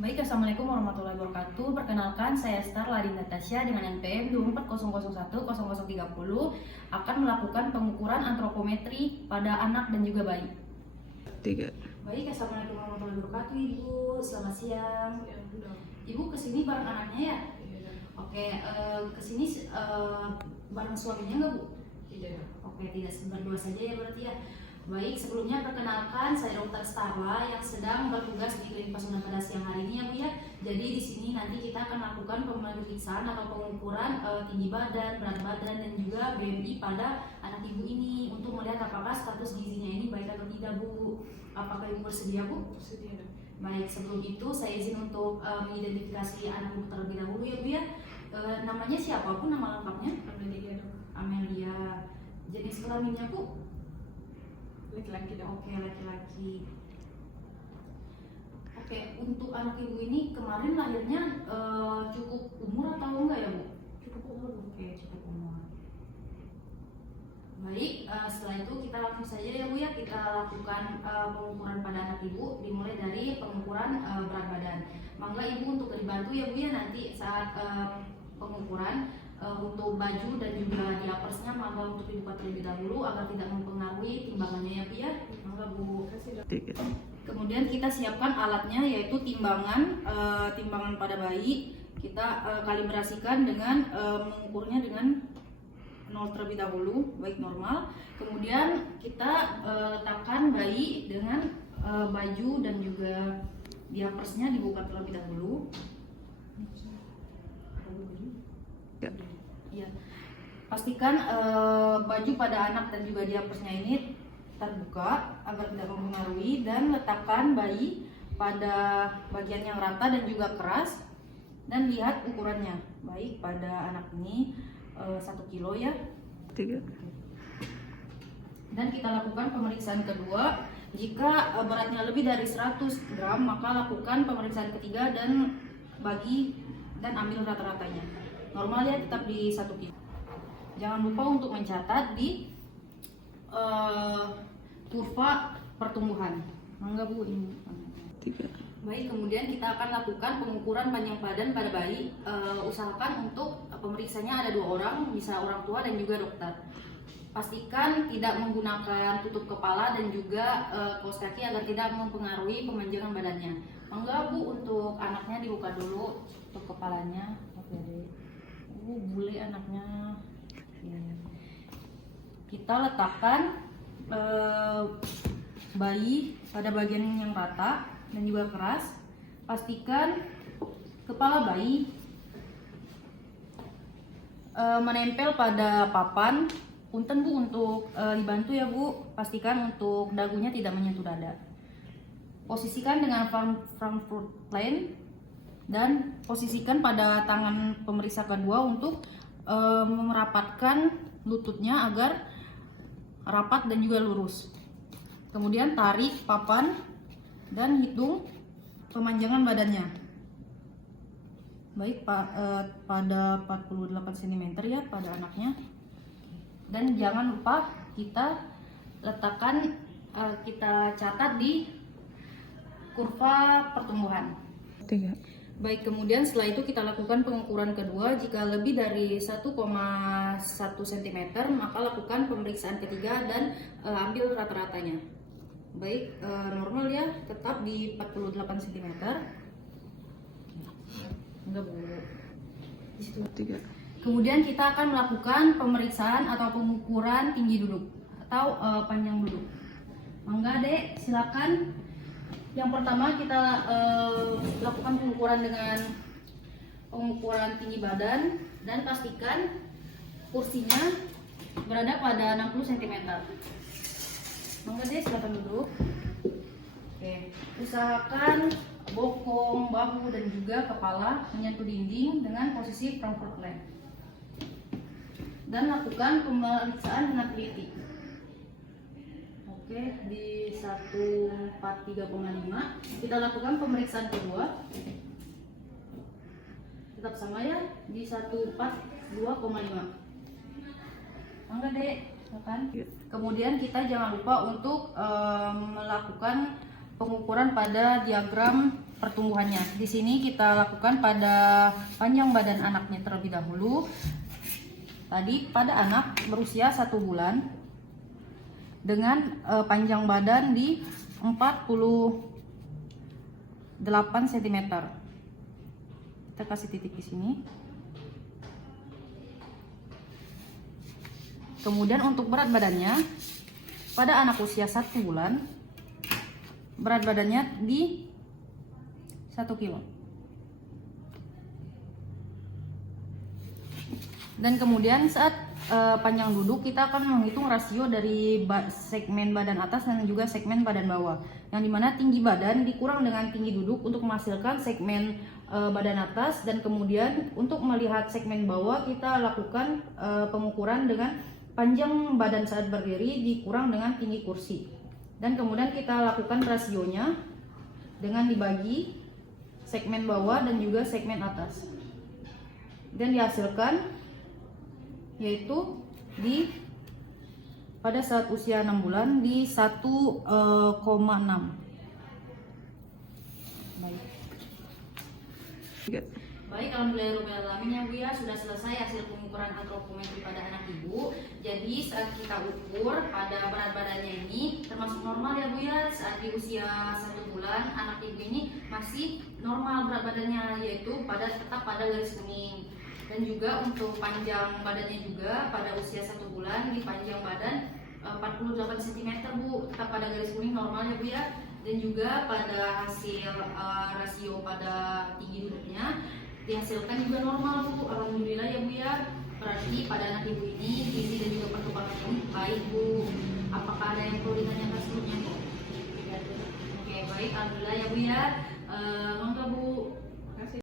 Baik, Assalamualaikum warahmatullahi wabarakatuh. Perkenalkan, saya Star Ladin Natasha dengan NPM 240010030 akan melakukan pengukuran antropometri pada anak dan juga bayi. 3. Baik, Assalamualaikum warahmatullahi wabarakatuh, Ibu. Selamat siang. Ibu kesini bareng anaknya ya? Oke, kesini bareng suaminya nggak, Bu? Tidak. Oke, tidak, berdua saja ya berarti ya. Baik, sebelumnya perkenalkan saya Dr. Starla yang sedang bertugas di Klinik Pasundan pada siang hari ini ya Bu ya. Jadi di sini nanti kita akan lakukan pemeriksaan atau pengukuran tinggi badan, berat badan dan juga BMI pada anak ibu ini untuk melihat apakah status gizinya ini baik atau tidak Bu. Apakah Ibu bersedia Bu? Bersedia. Baik, sebelum itu saya izin untuk mengidentifikasi anak ibu terlebih dahulu ya Bu ya. Namanya siapa Bu, nama lengkapnya? Amelia, Amelia. Jenis kelaminnya Bu? laki-laki dong. Oke, laki-laki. Oke, untuk anak ibu ini kemarin lahirnya cukup umur atau enggak ya Bu? Cukup umur. Oke, cukup umur. Baik, setelah itu kita langsung saja ya Bu ya, kita lakukan pengukuran pada anak ibu dimulai dari pengukuran berat badan. Mangga Ibu untuk dibantu ya Bu ya nanti saat pengukuran untuk baju dan juga diapersnya mangga untuk dibuka terlebih dahulu agar tidak mempengaruhi timbangannya ya Bu ya. Mangga Bu. Kasih dong. 3. Kemudian kita siapkan alatnya yaitu timbangan pada bayi. Kita kalibrasikan dengan mengukurnya dengan 0 terlebih dahulu, baik normal. Kemudian kita letakkan bayi dengan baju dan juga diapersnya dibuka terlebih dahulu. Ya, pastikan baju pada anak dan juga diapersnya ini terbuka agar tidak mempengaruhi, dan letakkan bayi pada bagian yang rata dan juga keras dan lihat ukurannya. Baik, pada anak ini 1 kilo ya. 3. Dan kita lakukan pemeriksaan kedua. Jika beratnya lebih dari 100 gram maka lakukan pemeriksaan ketiga dan ambil rata-ratanya. Normal ya, tetap di 1 kilo. Jangan lupa untuk mencatat di kurva pertumbuhan. Mangga Bu ini. 3. Baik, kemudian kita akan lakukan pengukuran panjang badan pada bayi. Usahakan untuk pemeriksanya ada 2 orang, bisa orang tua dan juga dokter. Pastikan tidak menggunakan tutup kepala dan juga kaos kaki agar tidak mempengaruhi pemanjangan badannya. Mangga Bu untuk anaknya dibuka dulu tutup kepalanya. Oke deh. Bule anaknya. Ya. Kita letakkan bayi pada bagian yang rata dan juga keras. Pastikan kepala bayi menempel pada papan. Punten Bu untuk dibantu ya Bu. Pastikan untuk dagunya tidak menyentuh dada. Posisikan dengan Frankfurt plane dan posisikan pada tangan pemeriksa kedua untuk merapatkan lututnya agar rapat dan juga lurus. Kemudian tarik papan dan hitung pemanjangan badannya. Baik, pada 48 cm ya pada anaknya. Dan jangan lupa kita letakkan, kita catat di kurva pertumbuhan. 3. Baik, kemudian setelah itu kita lakukan pengukuran kedua. Jika lebih dari 1,1 cm maka lakukan pemeriksaan ketiga dan ambil rata-ratanya. Baik, normal ya, tetap di 48 cm. Enggak Bu. Di situ. 3. Kemudian kita akan melakukan pemeriksaan atau pengukuran tinggi duduk atau panjang duduk. Mangga Dek, silakan. Yang pertama kita lakukan pengukuran dengan pengukuran tinggi badan dan pastikan kursinya berada pada 60 cm. Mangga Dek, silakan duduk. Oke, usahakan bokong, bahu dan juga kepala menyentuh dinding dengan posisi Frankfurt plane. Dan lakukan pemeriksaan dengan teliti. Oke, di 143,5 kita lakukan pemeriksaan kedua. Tetap sama ya, di 142,5. Mangga Dek, silakan. Kemudian kita jangan lupa untuk melakukan pengukuran pada diagram pertumbuhannya. Di sini kita lakukan pada panjang badan anaknya terlebih dahulu. Tadi pada anak berusia 1 bulan dengan panjang badan di 48 cm. Kita kasih titik di sini. Kemudian untuk berat badannya pada anak usia 1 bulan, berat badannya di 1 kilo. Dan kemudian saat panjang duduk kita akan menghitung rasio dari segmen badan atas dan juga segmen badan bawah, yang dimana tinggi badan dikurang dengan tinggi duduk untuk menghasilkan segmen badan atas, dan kemudian untuk melihat segmen bawah kita lakukan pengukuran dengan panjang badan saat berdiri dikurang dengan tinggi kursi, dan kemudian kita lakukan rasionya dengan dibagi segmen bawah dan juga segmen atas, dan dihasilkan yaitu pada saat usia 6 bulan di 1,6. Baik, alhamdulillahirobbilalamin ya Bu ya, sudah selesai hasil pengukuran antropometri pada anak ibu. Jadi saat kita ukur pada berat badannya ini termasuk normal ya Bu ya. Saat di usia 1 bulan anak ibu ini masih normal berat badannya, yaitu tetap pada garis kuning. Dan juga untuk panjang badannya juga pada usia 1 bulan di panjang badan 48 cm Bu, tetap pada garis kuning normal ya Bu ya. Dan juga pada hasil rasio pada tinggi duduknya dihasilkan juga normal Bu, alhamdulillah ya Bu ya. Berarti pada anak ibu ini gizi dan juga perkembangan tubuh baik Bu. Apakah ada yang perlu ditanyakan sebelumnya Bu? Oke, baik, alhamdulillah ya Bu ya.